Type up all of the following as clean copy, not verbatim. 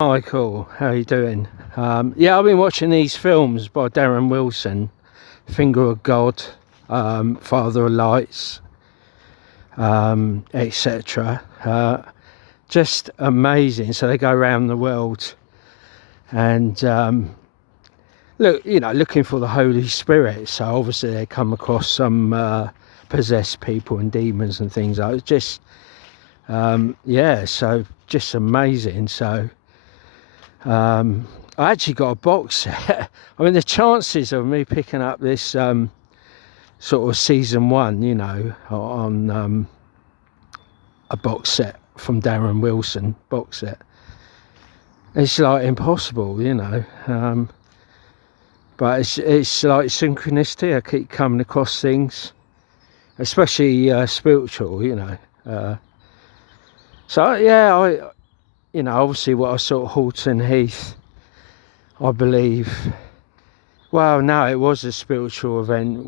Mìkael, how you doing? Yeah, I've been watching these films by Darren Wilson, Finger of God, Father of Lights, etc. Just amazing. So they go around the world and looking for the Holy Spirit. So obviously they come across some possessed people and demons and things like that. Just so just amazing. So I actually got a box set. I mean, the chances of me picking up this sort of season 1, on a box set from Darren Wilson box set, it's like impossible, but it's like synchronicity. I keep coming across things, especially spiritual, so yeah, obviously what I saw at Horton Heath, I believe, well, no, it was a spiritual event.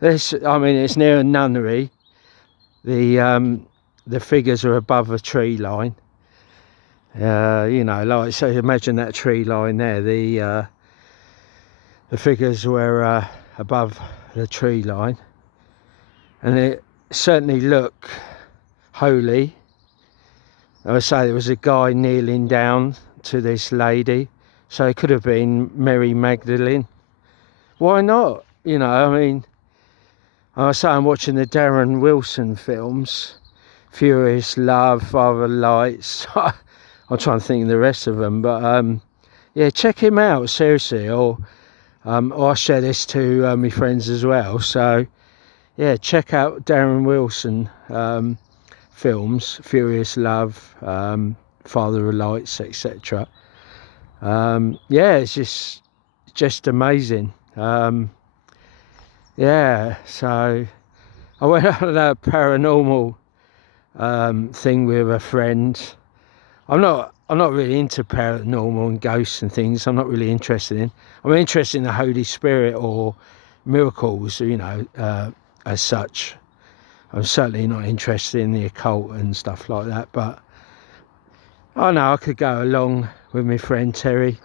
It's near a nunnery. The figures are above a tree line. So imagine that tree line there. The figures were above the tree line, and it certainly looked holy. I would say there was a guy kneeling down to this lady, so it could have been Mary Magdalene. Why not? I was saying, I'm watching the Darren Wilson films, Furious Love, Father Lights. I'm trying to think of the rest of them, but yeah, check him out, seriously. Or I'll share this to my friends as well. So yeah, check out Darren Wilson films, Furious Love, Father of Lights, etc. Yeah, it's just amazing. Yeah, so I went on a paranormal thing with a friend. I'm not really into paranormal and ghosts and things. I'm not really interested in. I'm interested in the Holy Spirit or miracles, as such. I'm certainly not interested in the occult and stuff like that, but I know I could go along with my friend Terry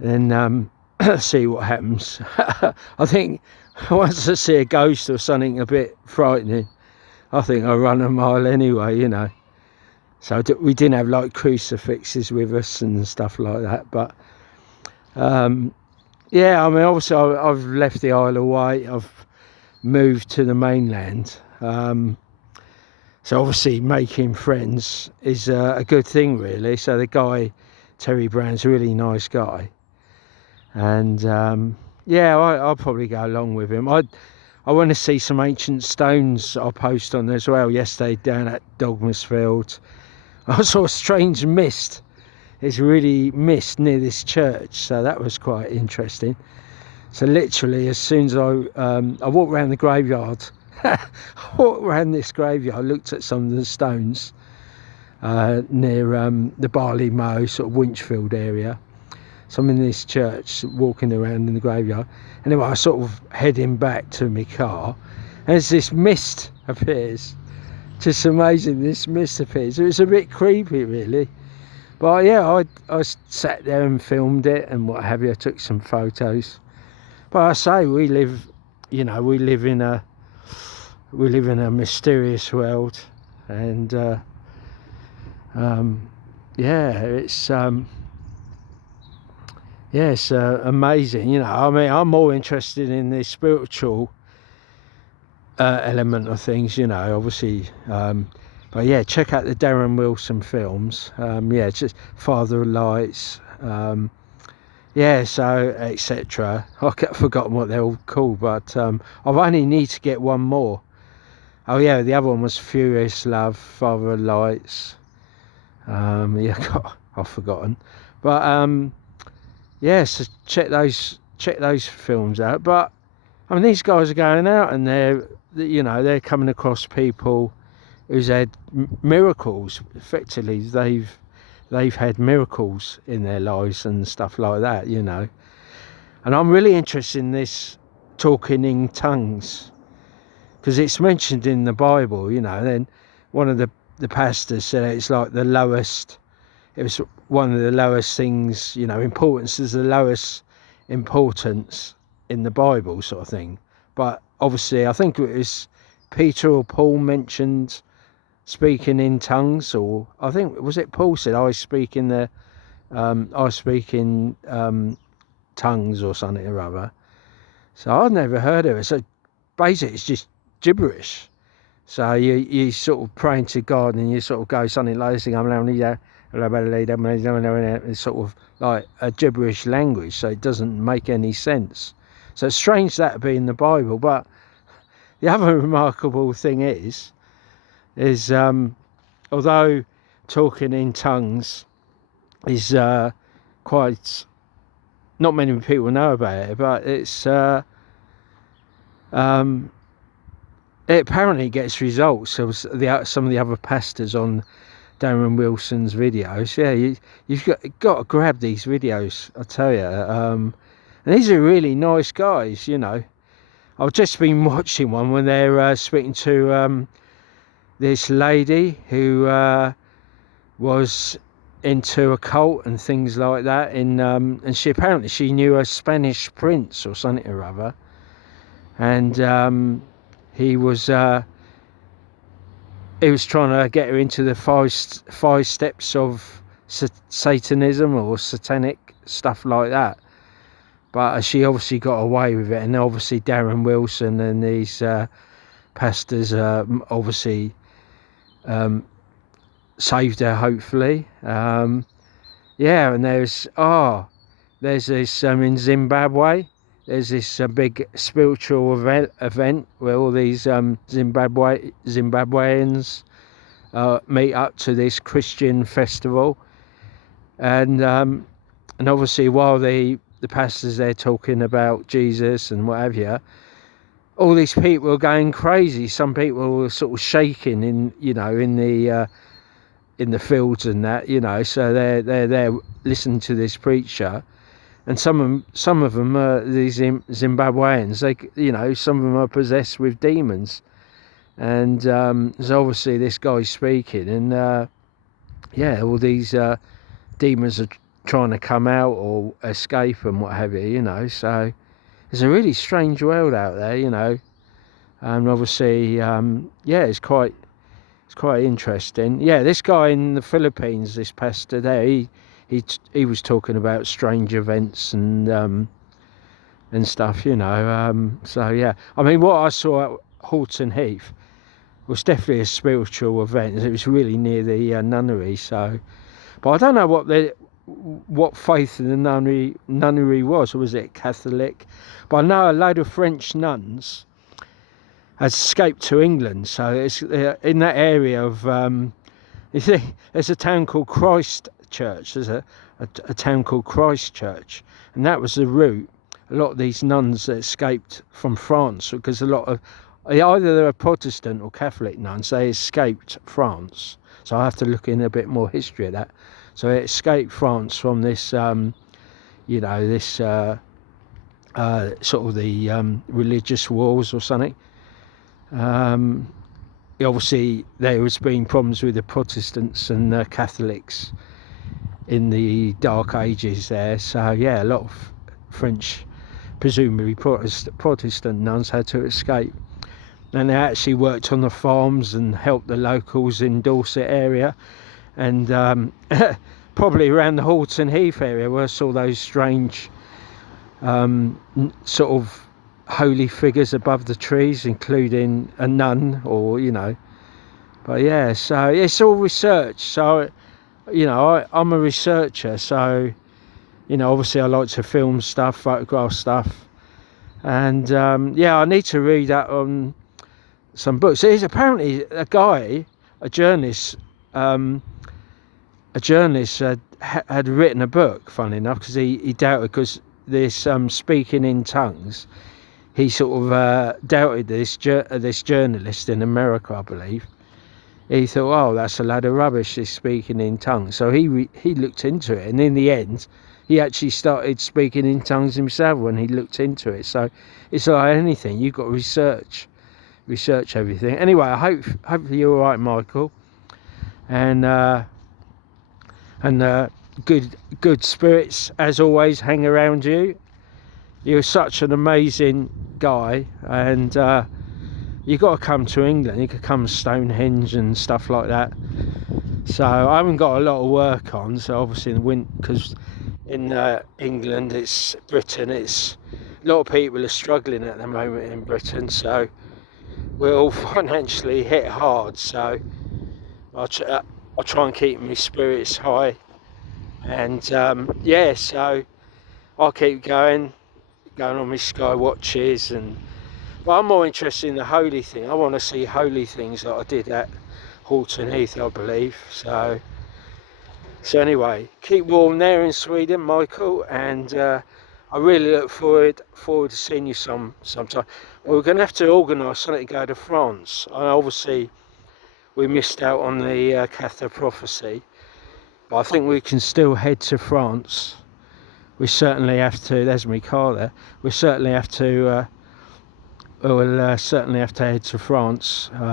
and see what happens. I think once I see a ghost or something a bit frightening, I think I'll run a mile anyway, So we didn't have like crucifixes with us and stuff like that, but yeah, obviously I've left the Isle of Wight. I've moved to the mainland, so obviously making friends is a good thing, really. So the guy Terry Brown's a really nice guy, and yeah, I'll probably go along with him. I want to see some ancient stones I'll post on as well. Yesterday down at Dogmasfield, I saw a strange mist. It's really mist near this church, so that was quite interesting. So literally, as soon as I walked around the graveyard, I walked around this graveyard, looked at some of the stones near the Barley Mow, sort of Winchfield area. So I'm in this church, walking around in the graveyard. Anyway, I sort of heading back to my car, and as this mist appears, just amazing, this mist appears. It was a bit creepy, really. But yeah, I sat there and filmed it and what have you. I took some photos. But I say, we live in a mysterious world, and yeah, it's amazing. I'm more interested in the spiritual element of things, obviously. But yeah, check out the Darren Wilson films. Yeah, it's just Father of Lights. Yeah, so etc. I've forgotten what they're all called, but I only need to get one more. Oh yeah, the other one was Furious Love, Father of Lights. Yeah, I've forgotten. But yeah, so check those films out. But I mean, these guys are going out and they're coming across people who's had miracles. Effectively, they've had miracles in their lives and stuff like that, And I'm really interested in this talking in tongues, because it's mentioned in the Bible, Then one of the pastors said it's like the lowest. It was one of the lowest things, you know, importance is the lowest importance in the Bible, sort of thing. But obviously, I think it was Peter or Paul mentioned speaking in tongues, or I think was it Paul said I speak in tongues or something or other. So I've never heard of it. So basically, it's just gibberish. So you sort of praying to God, and you sort of go something like this thing. It's sort of like a gibberish language, so it doesn't make any sense. So it's strange that to be in the Bible. But the other remarkable thing is although talking in tongues is quite, not many people know about it, but it's it apparently gets results. So some of the other pastors on Darren Wilson's videos, yeah, you've got to grab these videos, I tell you. And these are really nice guys, you know. I've just been watching one when they're speaking to this lady who was into a cult and things like that, and she apparently knew a Spanish prince or something or other, and he was trying to get her into the five steps of Satanism or satanic stuff like that. But she obviously got away with it, and obviously Darren Wilson and these pastors obviously saved her, hopefully. Yeah, and there's this in Zimbabwe. There's this big spiritual event where all these Zimbabweans meet up to this Christian festival, and obviously while the pastors there talking about Jesus and what have you, all these people are going crazy. Some people were sort of shaking in the fields and that, you know. So they're there listening to this preacher. And some of them are these Zimbabweans. Some of them are possessed with demons, and there's obviously this guy speaking, and all these demons are trying to come out or escape and what have you, you know. So it's a really strange world out there, you know, and obviously, it's quite interesting. Yeah, this guy in the Philippines, this pastor there, he was talking about strange events and stuff, you know. So yeah, I mean, what I saw at Horton Heath was definitely a spiritual event. It was really near the nunnery. So, but I don't know what faith in the nunnery was. Or was it Catholic? But I know a load of French nuns had escaped to England. So it's in that area of you see, there's a town called Christchurch. There's a town called Christchurch, and that was the route. A lot of these nuns that escaped from France, because a lot of either they're Protestant or Catholic nuns, they escaped France. So I have to look in a bit more history of that. So they escaped France from this, sort of the religious wars or something. Obviously, there has been problems with the Protestants and the Catholics in the Dark Ages there. So yeah, a lot of French, presumably Protestant nuns had to escape, and they actually worked on the farms and helped the locals in Dorset area, and probably around the Horton Heath area where I saw those strange sort of holy figures above the trees, including a nun, or you know. But yeah, so it's all research. So you know, I'm a researcher, so you know, obviously I like to film stuff, photograph stuff, and I need to read that on some books. There's apparently a guy, a journalist had written a book, funny enough, because he doubted, because this speaking in tongues, he sort of doubted this journalist in America, I believe. He thought, oh, that's a load of rubbish, this speaking in tongues. So he looked into it, and in the end he actually started speaking in tongues himself when he looked into it. So it's like anything, you've got to research everything. Anyway, hopefully you're all right, Mìkael, and good spirits as always hang around you. You're such an amazing guy, and you got to come to England. You could come to Stonehenge and stuff like that. So I haven't got a lot of work on, so obviously in the winter, because in England, it's Britain, it's a lot of people are struggling at the moment in Britain, so we're all financially hit hard. So I'll try and keep my spirits high, and yeah, so I'll keep going on my sky watches, but I'm more interested in the holy thing. I want to see holy things like I did at Horton Heath, I believe. So anyway, keep warm there in Sweden, Mìkael, and I really look forward to seeing you sometime. We're going to have to organise something to go to France. And obviously, we missed out on the Cathar prophecy, but I think we can still head to France. We certainly have to. There's Mìkael there. We certainly have to. We'll certainly have to head to France.